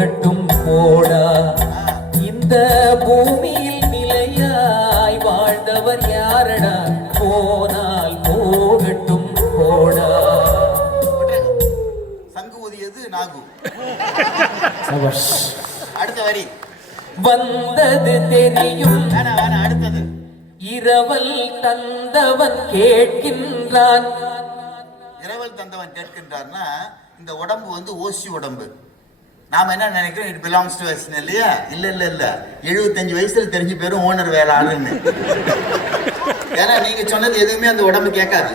போகட்டும் போடா. இந்த பூமியில் நிலையாய் வாழ்ந்தவர் யாரடா, போனால் போகட்டும் போடா. சங்கு ஊதியது நாகு. அடுத்த வரி வந்தது தெரியும். அடுத்தது இரவல் தந்தவன் கேட்கின்றான். இரவல் தந்தவன் கேட்கின்றார்னா இந்த உடம்பு வந்து ஓசி உடம்பு. நாம என்ன நினைக்கிறோம், இட் பிலாங்ஸ் டு அஸ் இல்லையா? இல்ல இல்ல இல்ல, 75 வயசுல தெரிஞ்சு பேரும் ஓனர் வேலை ஆளுன்னு. ஏன்னா நீங்க சொன்னது எதுவுமே அந்த உடம்பு கேட்காது.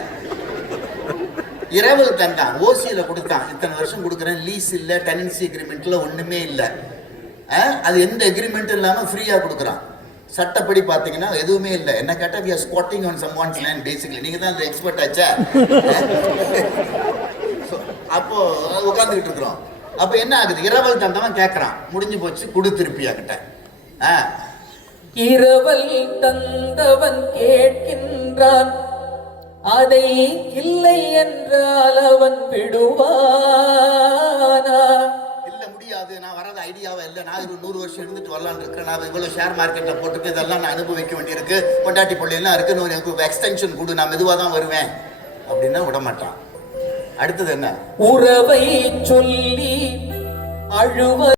இரவல் தந்தான், ஓசியில கொடுத்தான், இத்தனை வருஷம் கொடுக்குறேன், லீஸ் இல்ல, டெனன்சி அக்ரிமெண்ட்ல ஒண்ணுமே இல்லை. அது எந்த அக்ரிமெண்ட்டும் இல்லாம ஃப்ரீயா கொடுக்குறான். சட்டப்படி பாத்தீங்கன்னா எதுவுமே இல்லை. என்ன கேட்டா we are squatting on someone's land basically. நீங்க தான் அந்த எக்ஸ்பர்ட் ஆச்சா. அப்போ உட்கார்ந்துகிட்டு இருக்கிறோம். அப்ப என்ன ஆகுது, இரவல் தந்தவன் கேட்கறான், முடிஞ்சு போச்சு, குடு திருப்பியா கிட்ட. இரவல் தந்தவன் கேட்கின்றான், அதை இல்லை என்றால் அவன் விடுவானா? இல்ல முடியாது, நான் வரது ஐடியாவே இல்லை, நான் 100 வருஷம் இருந்துட்டு வரலான்னு இருக்கிறேன், நான் இவ்வளவு ஷேர் மார்க்கெட்ல போட்டுட்டு இதெல்லாம் நான் அனுபவிக்க வேண்டியிருக்கு, பொண்டாட்டி பிள்ளைலாம் இருக்கு, எனக்கு எக்ஸ்டென்ஷன் கொடு, நான் மெதுவாக தான் வருவேன் அப்படின்னா விட மாட்டான். அடுத்தது என்ன, உறவை சொல்லி அழுவ